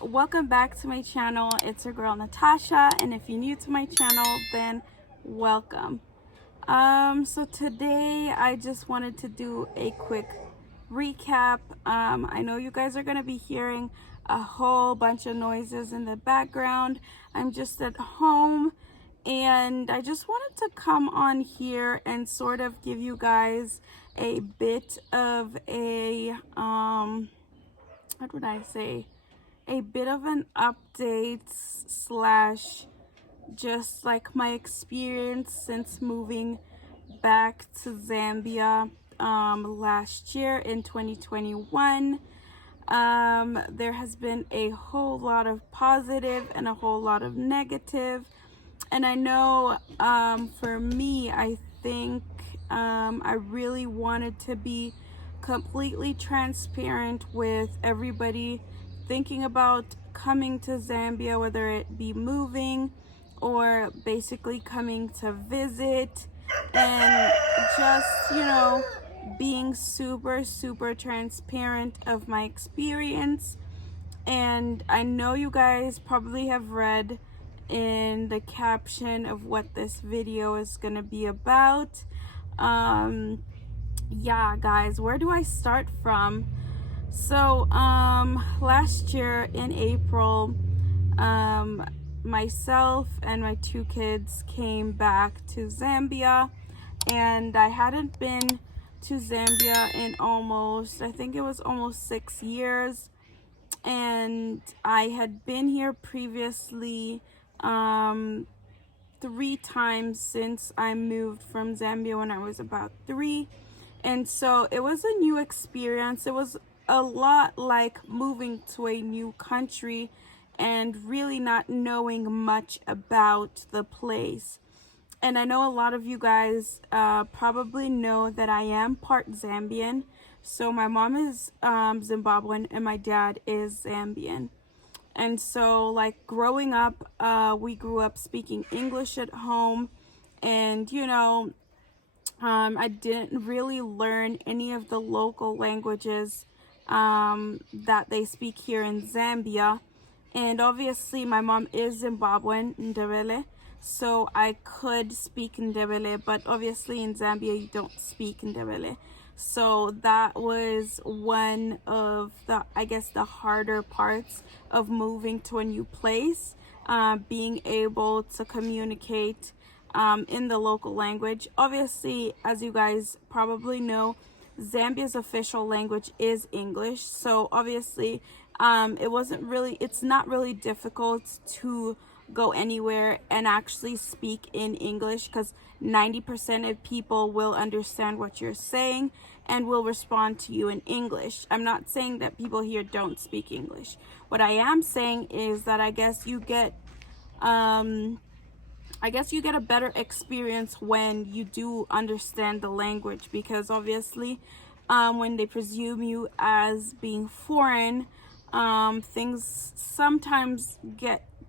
welcome back to my channel. It's your girl Natasha, and if you're new to my channel, then welcome. So today I just wanted to do a quick recap. I know you guys are going to be hearing a whole bunch of noises in the background. I'm just at home and I just wanted to come on here and sort of give you guys a bit of a what would I say, a bit of an update slash just like my experience since moving back to Zambia last year in 2021. There has been a whole lot of positive and a whole lot of negative, and I know for me, I think I really wanted to be completely transparent with everybody thinking about coming to Zambia, whether it be moving or basically coming to visit, and just, you know, being super transparent of my experience. And I know you guys probably have read in the caption of what this video is gonna be about. Yeah guys, where do I start from? So last year in April, myself and my two kids came back to Zambia, and I hadn't been to Zambia in I think it was almost 6 years, and I had been here previously 3 times since I moved from Zambia when I was about 3. And so it was a new experience. It was a lot like moving to a new country and really not knowing much about the place. And I know a lot of you guys probably know that I am part Zambian. So my mom is Zimbabwean and my dad is Zambian. And so, like, growing up, we grew up speaking English at home, and you know, I didn't really learn any of the local languages that they speak here in Zambia. And obviously my mom is Zimbabwean, Ndebele, so I could speak Ndebele, but obviously in Zambia you don't speak Ndebele. So that was one of the, I guess, the harder parts of moving to a new place, being able to communicate in the local language. Obviously, as you guys probably know, Zambia's official language is English. So obviously, it's not really difficult to go anywhere and actually speak in English, because 90% of people will understand what you're saying and will respond to you in English. I'm not saying that people here don't speak English. What I am saying is that I guess you get a better experience when you do understand the language, because obviously when they presume you as being foreign, things sometimes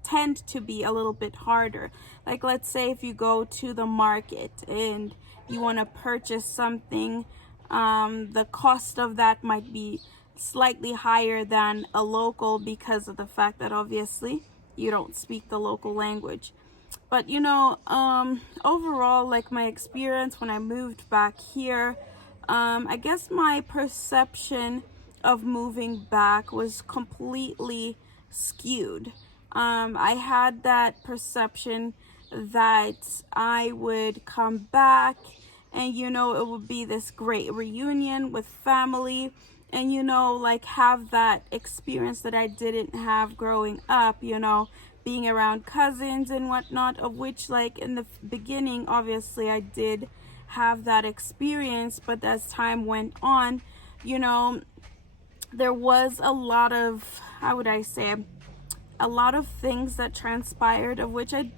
tend to be a little bit harder. Like, let's say if you go to the market and you want to purchase something, the cost of that might be slightly higher than a local, because of the fact that obviously you don't speak the local language. But you know, overall, like, my experience when I moved back here, I guess my perception of moving back was completely skewed. I had that perception that I would come back and, you know, it would be this great reunion with family, and, you know, like, have that experience that I didn't have growing up, you know, being around cousins and whatnot, of which, like, in the beginning, obviously I did have that experience, but as time went on, you know, there was a lot of, how would I say, a lot of things that transpired, of which I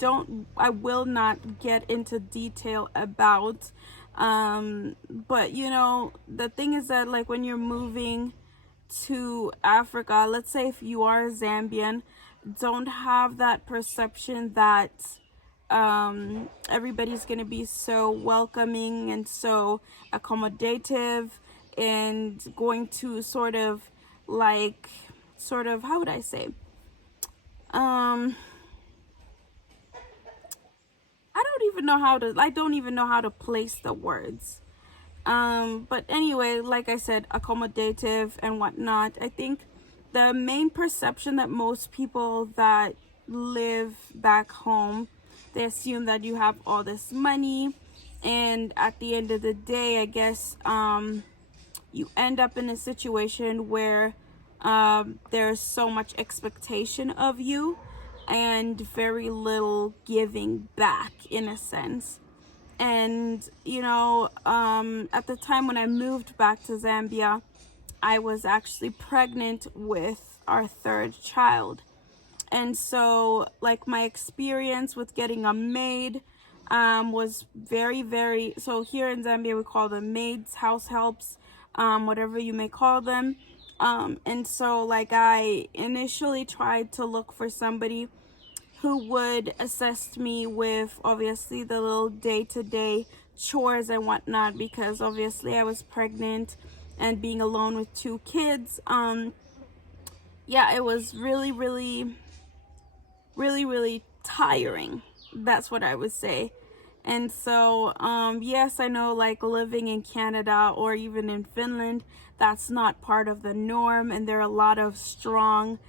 will not get into detail about. But you know, the thing is that, like, when you're moving to Africa, let's say if you are a Zambian, don't have that perception that everybody's gonna be so welcoming and so accommodative and going to sort of, how would I say, um I don't even know how to place the words. But anyway, like I said, accommodative and whatnot. I think the main perception that most people that live back home, they assume that you have all this money, and at the end of the day, I guess you end up in a situation where there's so much expectation of you and very little giving back, in a sense. And at the time when I moved back to Zambia, I was actually pregnant with our third child. And so, like, my experience with getting a maid was very, very. So here in Zambia, we call them maids, house helps, whatever you may call them. And so, like, I initially tried to look for somebody who would assist me with, obviously, the little day-to-day chores and whatnot, because obviously I was pregnant and being alone with two kids. Yeah, it was really, really, really, really tiring. That's what I would say. And so, yes, I know, like, living in Canada or even in Finland, that's not part of the norm, and there are a lot of strong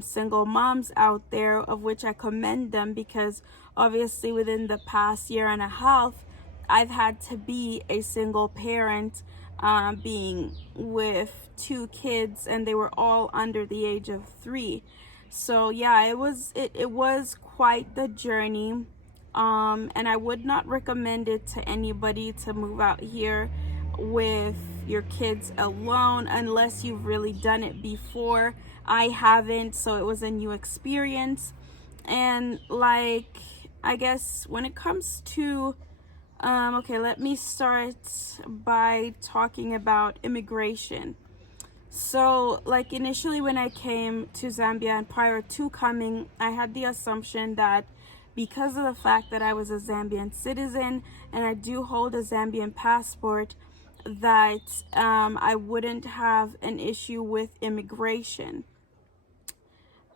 single moms out there, of which I commend them, because obviously within the past year and a half, I've had to be a single parent, being with two kids, and they were all under the age of 3. So yeah, it was quite the journey. And I would not recommend it to anybody to move out here with your kids alone unless you've really done it before. I haven't, so it was a new experience. And, like, I guess when it comes to okay, let me start by talking about immigration. So, like, initially when I came to Zambia, and prior to coming, I had the assumption that because of the fact that I was a Zambian citizen and I do hold a Zambian passport, that I wouldn't have an issue with immigration.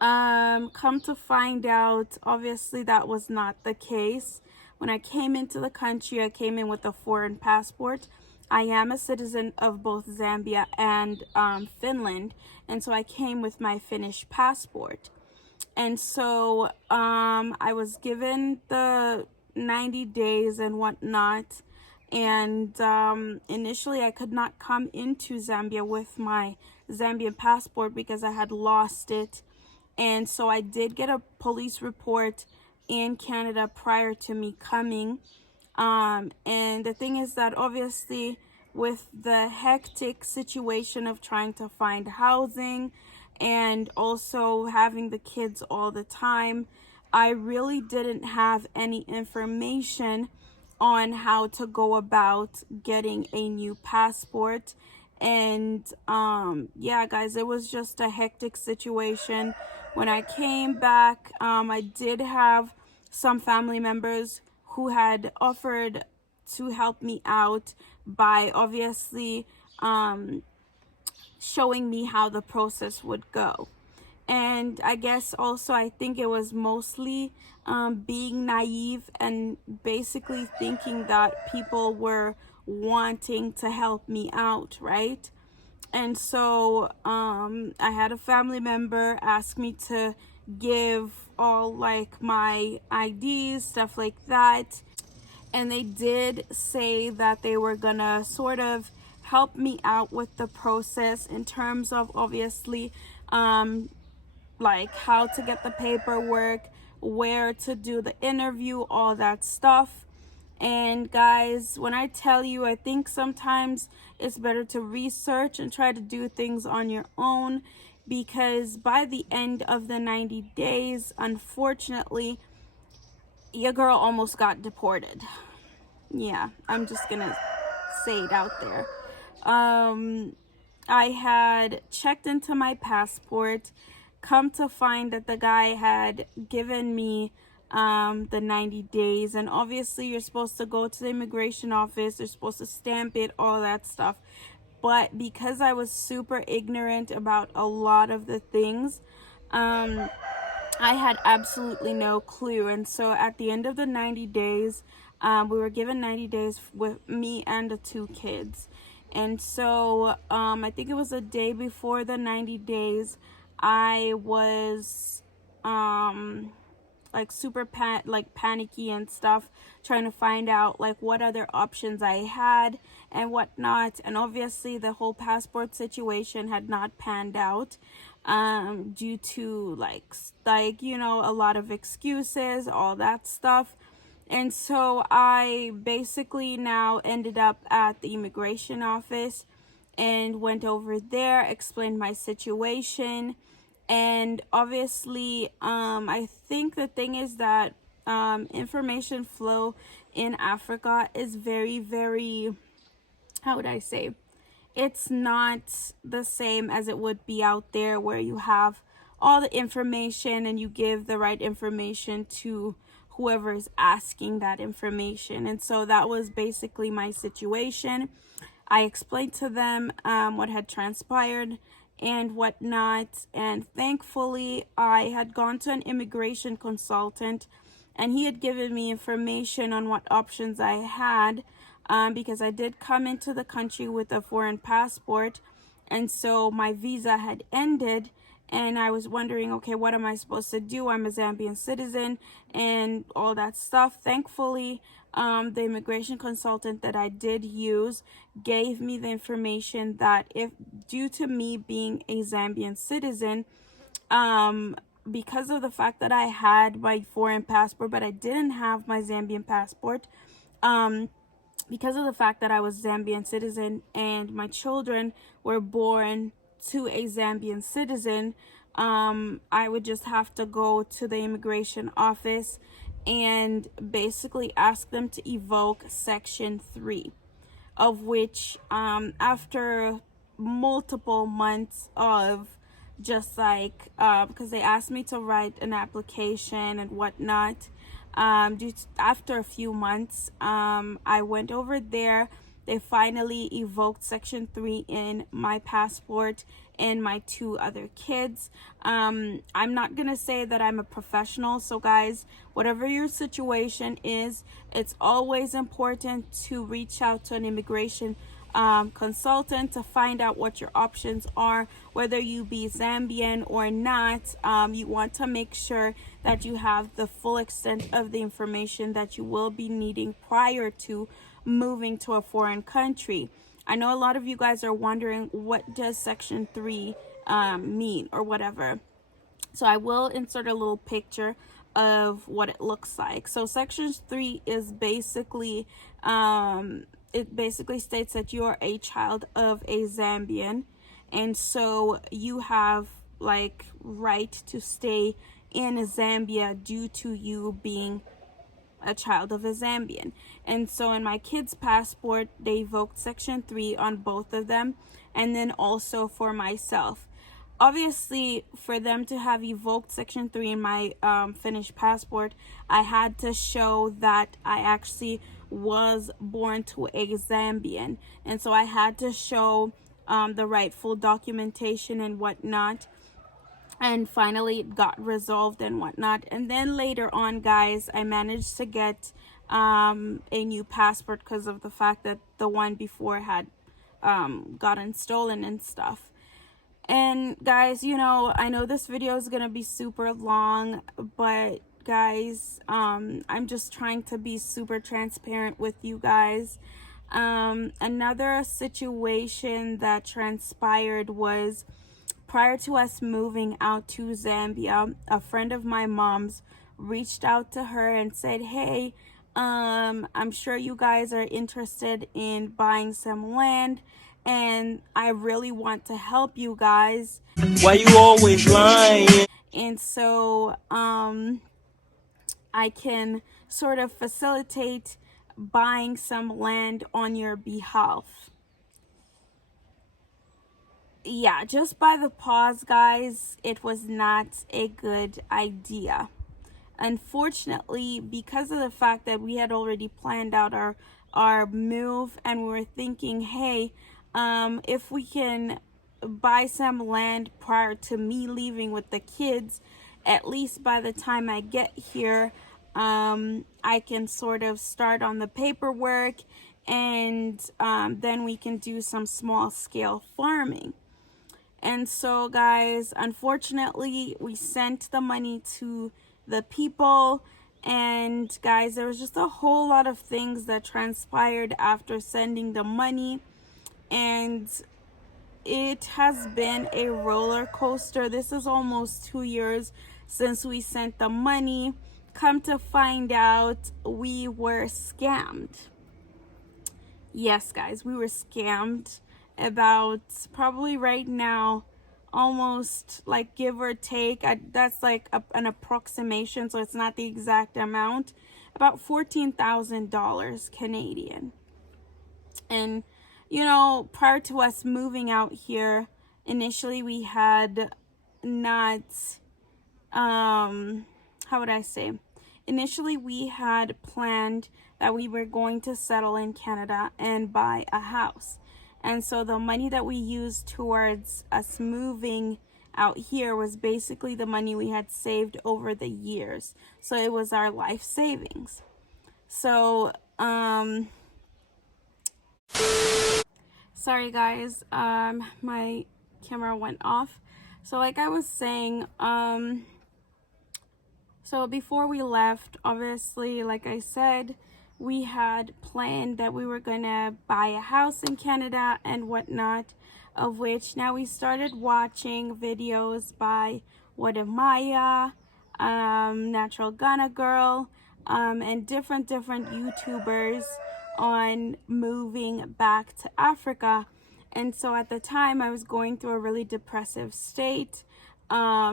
Come to find out, obviously that was not the case. When I came into the country, I came in with a foreign passport. I am a citizen of both Zambia and Finland, and so I came with my Finnish passport. And so I was given the 90 days and whatnot. And initially, I could not come into Zambia with my Zambian passport because I had lost it. And so I did get a police report in Canada prior to me coming. And the thing is that obviously, with the hectic situation of trying to find housing and also having the kids all the time, I really didn't have any information on how to go about getting a new passport. And yeah, guys, it was just a hectic situation. When I came back, I did have some family members who had offered to help me out by obviously showing me how the process would go. And I guess also, I think it was mostly being naive and basically thinking that people were wanting to help me out, right? And so I had a family member ask me to give all, like, my IDs, stuff like that. And they did say that they were gonna sort of help me out with the process in terms of obviously like how to get the paperwork, where to do the interview, all that stuff. And guys, when I tell you, I think sometimes it's better to research and try to do things on your own, because by the end of the 90 days, unfortunately, your girl almost got deported. Yeah, I'm just gonna say it out there. I had checked into my passport, come to find that the guy had given me the 90 days, and obviously you're supposed to go to the immigration office, they're supposed to stamp it, all that stuff. But because I was super ignorant about a lot of the things, I had absolutely no clue. And so at the end of the 90 days, we were given 90 days with me and the two kids. And so I think it was a day before the 90 days, I was like super panicky and stuff, trying to find out like what other options I had and whatnot. And obviously the whole passport situation had not panned out, due to you know, a lot of excuses, all that stuff. And so I basically now ended up at the immigration office and went over there, explained my situation. And obviously, I think the thing is that information flow in Africa is very, very, how would I say? It's not the same as it would be out there, where you have all the information and you give the right information to whoever is asking that information. And so that was basically my situation. I explained to them what had transpired and whatnot. And thankfully, I had gone to an immigration consultant, and he had given me information on what options I had, because I did come into the country with a foreign passport. And so my visa had ended, and I was wondering, okay, what am I supposed to do? I'm a Zambian citizen and all that stuff. Thankfully, the immigration consultant that I did use gave me the information that, if due to me being a Zambian citizen, because of the fact that I had my foreign passport but I didn't have my Zambian passport, because of the fact that I was Zambian citizen and my children were born to a Zambian citizen, I would just have to go to the immigration office and basically ask them to evoke Section 3, of which, after multiple months of just because they asked me to write an application and whatnot, after a few months, I went over there. They finally evoked Section 3 in my passport and my two other kids. I'm not going to say that I'm a professional. So guys, whatever your situation is, it's always important to reach out to an immigration consultant to find out what your options are, whether you be Zambian or not. You want to make sure that you have the full extent of the information that you will be needing prior to moving to a foreign country. I know a lot of you guys are wondering, what does Section 3 mean or whatever. So I will insert a little picture of what it looks like. So Section 3 is basically, it basically states that you are a child of a Zambian, and so you have like right to stay in Zambia due to you being a child of a Zambian. And so in my kids' passport, they evoked Section 3 on both of them, and then also for myself. Obviously, for them to have evoked Section 3 in my Finnish passport, I had to show that I actually was born to a Zambian. And so I had to show the rightful documentation and whatnot. And finally it got resolved and whatnot. And then later on, guys, I managed to get a new passport because of the fact that the one before had gotten stolen and stuff. And guys, you know, I know this video is gonna be super long, but guys, I'm just trying to be super transparent with you guys. Another situation that transpired was, prior to us moving out to Zambia, a friend of my mom's reached out to her and said, hey, I'm sure you guys are interested in buying some land, and I really want to help you guys. Why you always lying? And so I can sort of facilitate buying some land on your behalf. Yeah, just by the pause, guys, it was not a good idea. Unfortunately, because of the fact that we had already planned out our move, and we were thinking, hey, if we can buy some land prior to me leaving with the kids, at least by the time I get here, I can sort of start on the paperwork, and then we can do some small scale farming. And so, guys, unfortunately, we sent the money to the people. And, guys, there was just a whole lot of things that transpired after sending the money. And it has been a roller coaster. This is almost 2 years since we sent the money. Come to find out, we were scammed. Yes, guys, we were scammed about, probably right now, almost, like, give or take, that's like an approximation, so it's not the exact amount, about $14,000 Canadian. And prior to us moving out here, initially we had not, how would I say, initially we had planned that we were going to settle in Canada and buy a house. And so the money that we used towards us moving out here was basically the money we had saved over the years. So it was our life savings. So, sorry guys, my camera went off. So like I was saying, so before we left, obviously, like I said, we had planned that we were gonna buy a house in Canada and whatnot, of which now we started watching videos by What Am Maya, Natural Ghana Girl, and different YouTubers on moving back to Africa. And so at the time I was going through a really depressive state,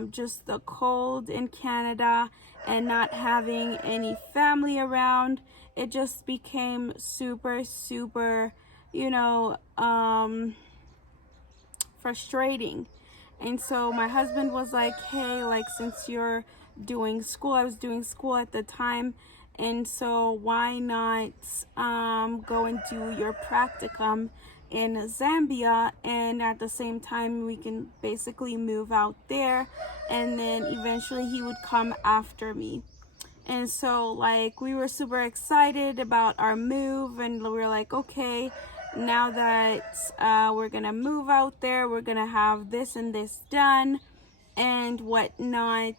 just the cold in Canada and not having any family around. It just became super frustrating. And so my husband was like, hey, like, since you're doing school, I was doing school at the time, and so why not go and do your practicum in Zambia, and at the same time we can basically move out there, and then eventually he would come after me. And so, like, we were super excited about our move, and we were like, okay, now that we're gonna move out there, we're gonna have this and this done and whatnot.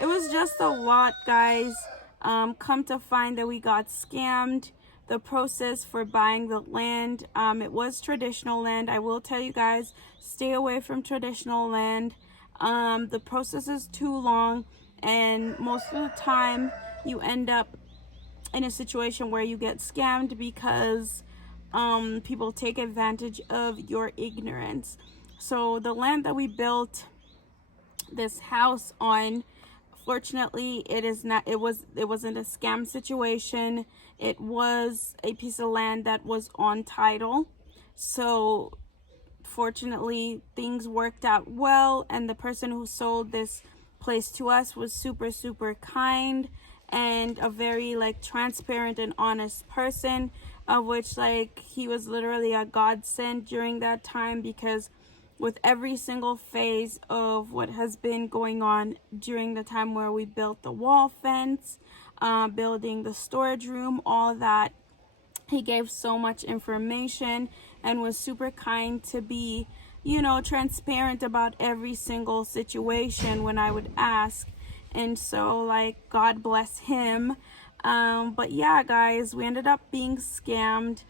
It was just a lot, guys. Come to find that we got scammed. The process for buying the land, it was traditional land. I will tell you guys, stay away from traditional land. The process is too long, and most of the time you end up in a situation where you get scammed because people take advantage of your ignorance. So the land that we built this house on, fortunately, it wasn't a scam situation. It was a piece of land that was on title. So fortunately, things worked out well, and the person who sold this place to us was super kind and a very, like, transparent and honest person, of which, like, he was literally a godsend during that time, because with every single phase of what has been going on during the time where we built the wall fence, building the storage room, all that, he gave so much information and was super kind to be, transparent about every single situation when I would ask. And so, like, God bless him. But yeah, guys, we ended up being scammed.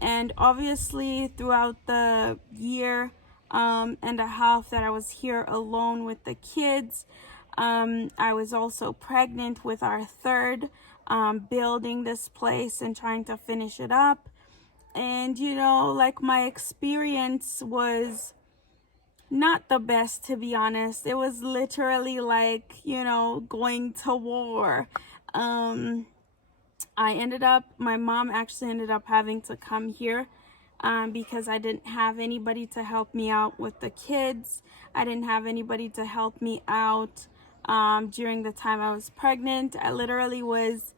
And obviously, throughout the year and a half that I was here alone with the kids, I was also pregnant with our third, building this place and trying to finish it up. And, like, my experience was not the best, to be honest. It was literally like, going to war. My mom actually ended up having to come here because I didn't have anybody to help me out with the kids. I didn't have anybody to help me out during the time I was pregnant. I literally was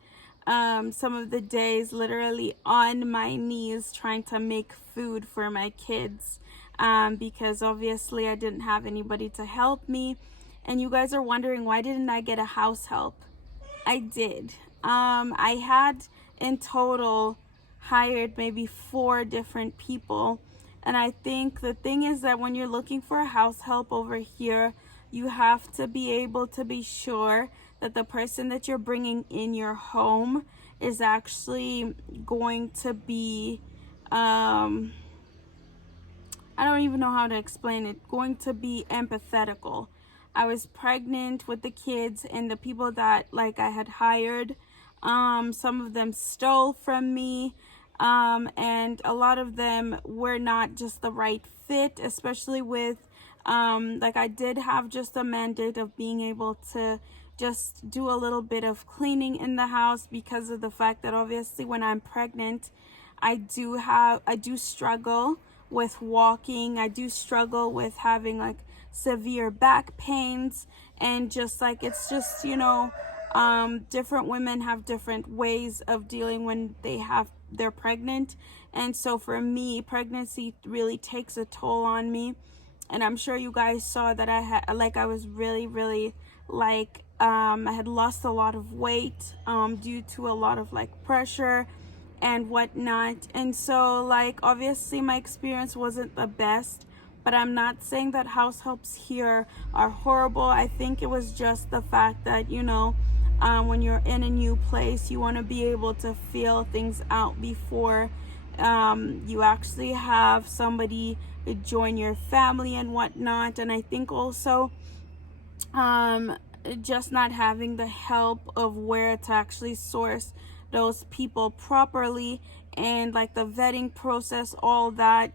some of the days literally on my knees trying to make food for my kids, because obviously I didn't have anybody to help me. And you guys are wondering, why didn't I get a house help? I did. I had in total hired maybe 4 different people. And I think the thing is that when you're looking for a house help over here, you have to be able to be sure that the person that you're bringing in your home is actually going to be, I don't even know how to explain it, going to be empathetical. I was pregnant with the kids, and the people that like I had hired, some of them stole from me, and a lot of them were not just the right fit, especially with like I did have just a mandate of being able to just do a little bit of cleaning in the house, because of the fact that obviously when I'm pregnant, I do struggle with walking. I do struggle with having like severe back pains, and just like it's just, different women have different ways of dealing when they're pregnant. And so for me, pregnancy really takes a toll on me. And I'm sure you guys saw that I was really like, I had lost a lot of weight due to a lot of like pressure and whatnot. And so like obviously my experience wasn't the best, but I'm not saying that house helps here are horrible. I think it was just the fact that, when you're in a new place, you want to be able to feel things out before you actually have somebody join your family and whatnot. And I think also just not having the help of where to actually source those people properly, and like the vetting process, all that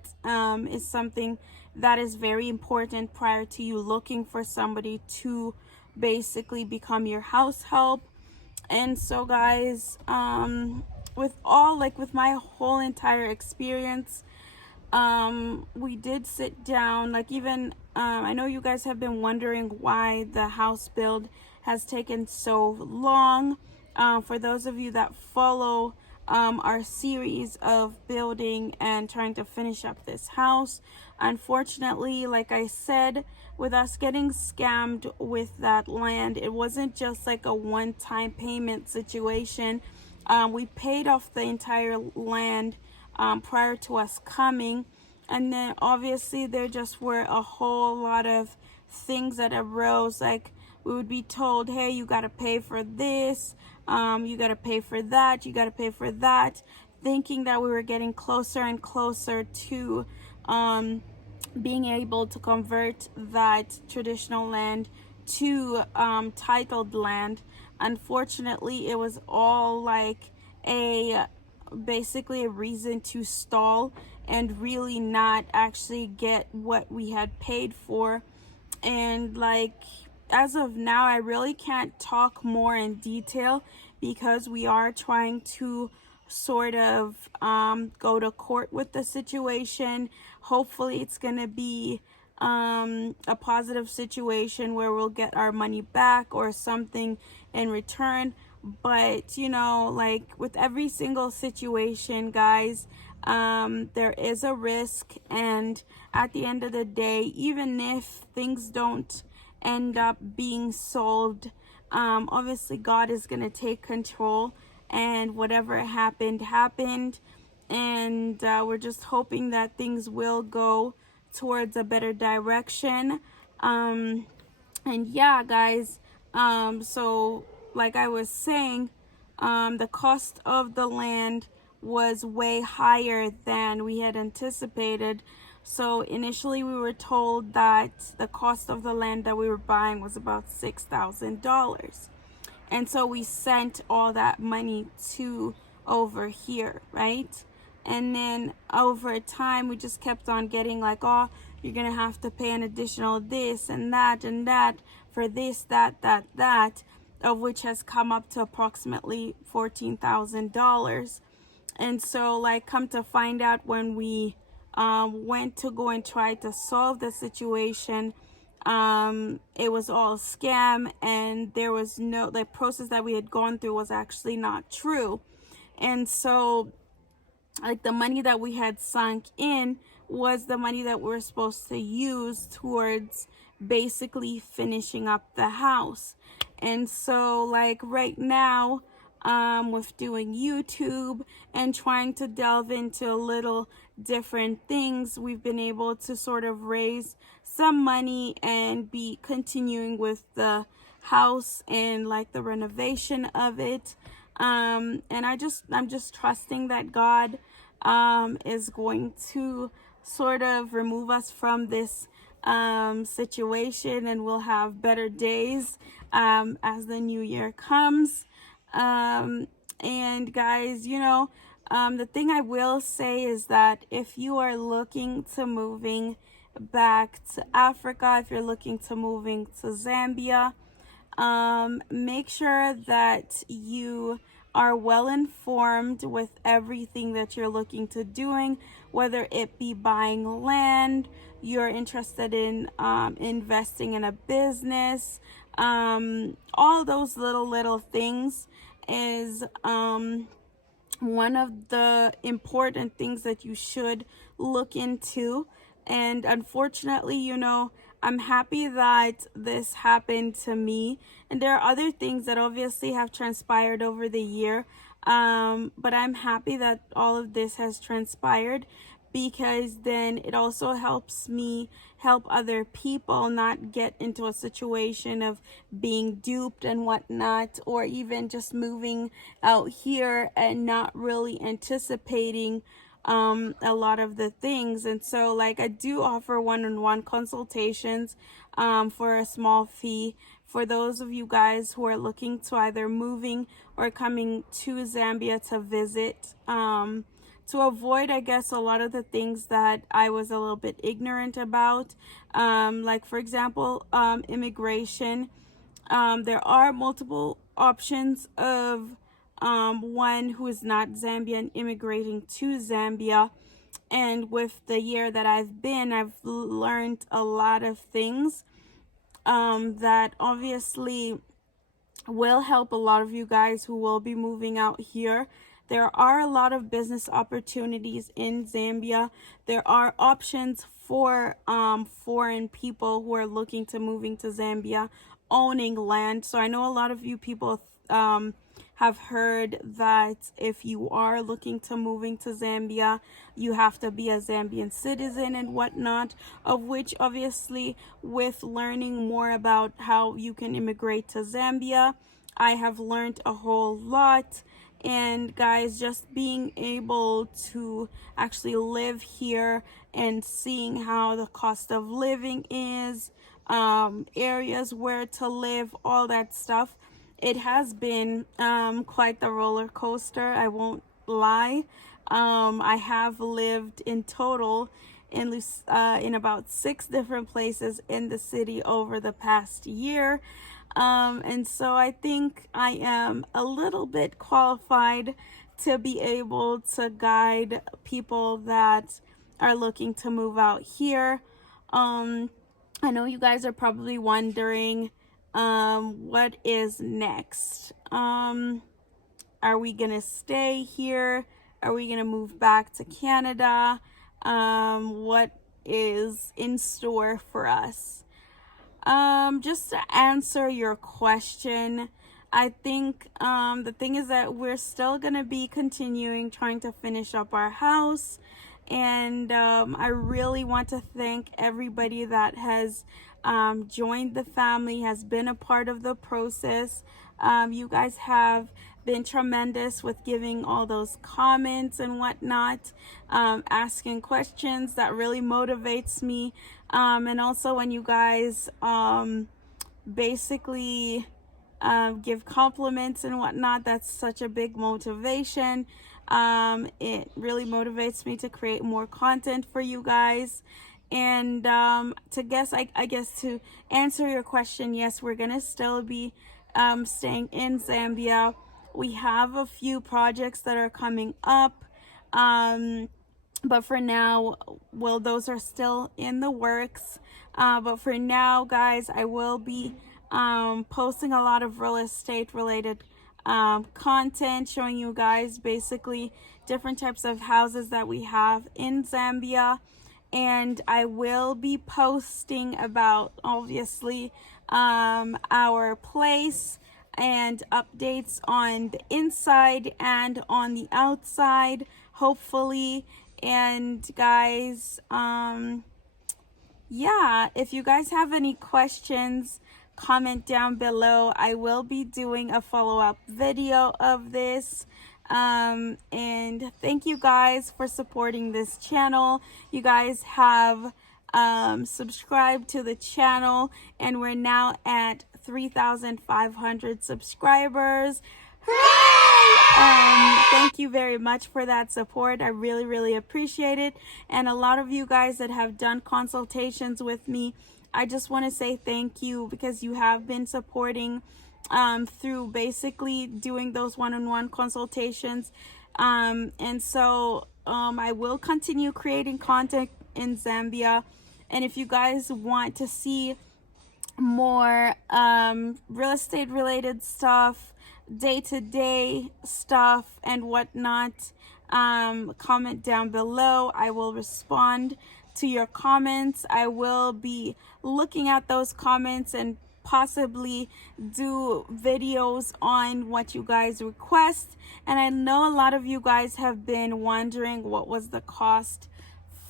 is something that is very important prior to you looking for somebody to basically become your house help. And so guys, with my whole entire experience, we did sit down, like even I know you guys have been wondering why the house build has taken so long. For those of you that follow our series of building and trying to finish up this house, unfortunately, like I said, with us getting scammed with that land, it wasn't just like a one-time payment situation. We paid off the entire land prior to us coming, and then obviously there just were a whole lot of things that arose. Like we would be told, hey, you got to pay for this, you got to pay for that, you got to pay for that, thinking that we were getting closer and closer to being able to convert that traditional land to titled land. Unfortunately, it was all like basically a reason to stall and really not actually get what we had paid for. And like as of now, I really can't talk more in detail because we are trying to sort of go to court with the situation. Hopefully it's gonna be a positive situation where we'll get our money back or something in return. But like with every single situation, guys, there is a risk, and at the end of the day, even if things don't end up being solved, obviously God is going to take control, and whatever happened, and we're just hoping that things will go towards a better direction. And yeah, guys, so like I was saying, the cost of the land was way higher than we had anticipated. So initially we were told that the cost of the land that we were buying was about $6,000. And so we sent all that money to over here, right? And then over time, we just kept on getting like, oh, you're going to have to pay an additional this and that for this, that, of which has come up to approximately $14,000. And so like come to find out, when we went to go and try to solve the situation, it was all scam, and there was the process that we had gone through was actually not true. And so like the money that we had sunk in was the money that we're supposed to use towards basically finishing up the house. And so like right now, with doing YouTube and trying to delve into a little different things, we've been able to sort of raise some money and be continuing with the house and like the renovation of it. And I'm just trusting that God is going to sort of remove us from this situation, and we'll have better days as the new year comes. And guys, the thing I will say is that if you are looking to moving back to Africa, if you're looking to moving to Zambia, make sure that you are well informed with everything that you're looking to doing, whether it be buying land, you're interested in investing in a business, all those little things is one of the important things that you should look into. And unfortunately, I'm happy that this happened to me. And there are other things that obviously have transpired over the year. But I'm happy that all of this has transpired, because then it also helps me help other people not get into a situation of being duped and whatnot, or even just moving out here and not really anticipating a lot of the things. And so like I do offer one-on-one consultations for a small fee for those of you guys who are looking to either moving or coming to Zambia to visit, to avoid, I guess, a lot of the things that I was a little bit ignorant about. Like, for example, immigration. There are multiple options of one who is not Zambian immigrating to Zambia. And with the year that I've been, I've learned a lot of things that obviously will help a lot of you guys who will be moving out here. There are a lot of business opportunities in Zambia. There are options for foreign people who are looking to moving to Zambia, owning land. So I know a lot of you people have heard that if you are looking to moving to Zambia, you have to be a Zambian citizen and whatnot, of which obviously with learning more about how you can immigrate to Zambia, I have learned a whole lot. And guys, just being able to actually live here and seeing how the cost of living is, areas where to live, all that stuff, it has been quite the roller coaster, I won't lie. I have lived in total in about 6 different places in the city over the past year. And so I think I am a little bit qualified to be able to guide people that are looking to move out here. I know you guys are probably wondering, what is next? Are we gonna stay here? Are we gonna move back to Canada? What is in store for us? Just to answer your question, I think the thing is that we're still gonna be continuing trying to finish up our house. And I really want to thank everybody that has joined the family, has been a part of the process. You guys have been tremendous with giving all those comments and whatnot, asking questions. That really motivates me. And also when you guys basically give compliments and whatnot, that's such a big motivation. It really motivates me to create more content for you guys. And I guess to answer your question, yes, we're gonna still be staying in Zambia. We have a few projects that are coming up, but for now, well, those are still in the works. But for now, guys, I will be posting a lot of real estate related content, showing you guys basically different types of houses that we have in Zambia. and I will be posting about, obviously, our place and updates on the inside and on the outside, hopefully. And guys, yeah, if you guys have any questions, comment down below. I will be doing a follow-up video of this. And thank you guys for supporting this channel. You guys have subscribed to the channel, and we're now at 3,500 subscribers. Thank you very much for that support. I really appreciate it. And a lot of you guys that have done consultations with me, I just want to say thank you, because you have been supporting through basically doing those one-on-one consultations. And so I will continue creating content in Zambia. And if you guys want to see more real estate related stuff, day-to-day stuff and whatnot, comment down below. I will respond to your comments. I will be looking at those comments and possibly do videos on what you guys request. And I know a lot of you guys have been wondering what was the cost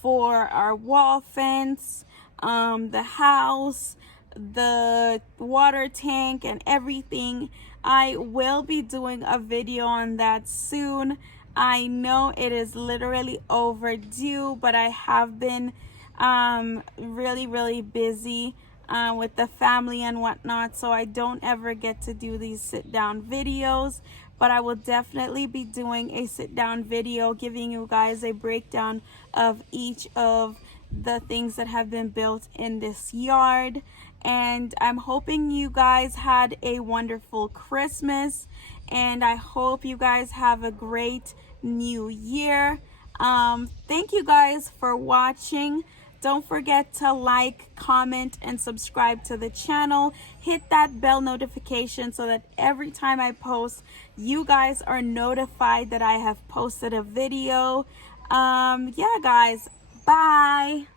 for our wall fence, the house, the water tank, and everything. I will be doing a video on that soon. I know it is literally overdue, but I have been really busy with the family and whatnot, so I don't ever get to do these sit down videos. But I will definitely be doing a sit down video giving you guys a breakdown of each of the things that have been built in this yard. And I'm hoping you guys had a wonderful Christmas, and I hope you guys have a great new year. Thank you guys for watching. Don't forget to like, comment, and subscribe to the channel. Hit that bell notification so that every time I post, you guys are notified that I have posted a video. Yeah, guys, bye.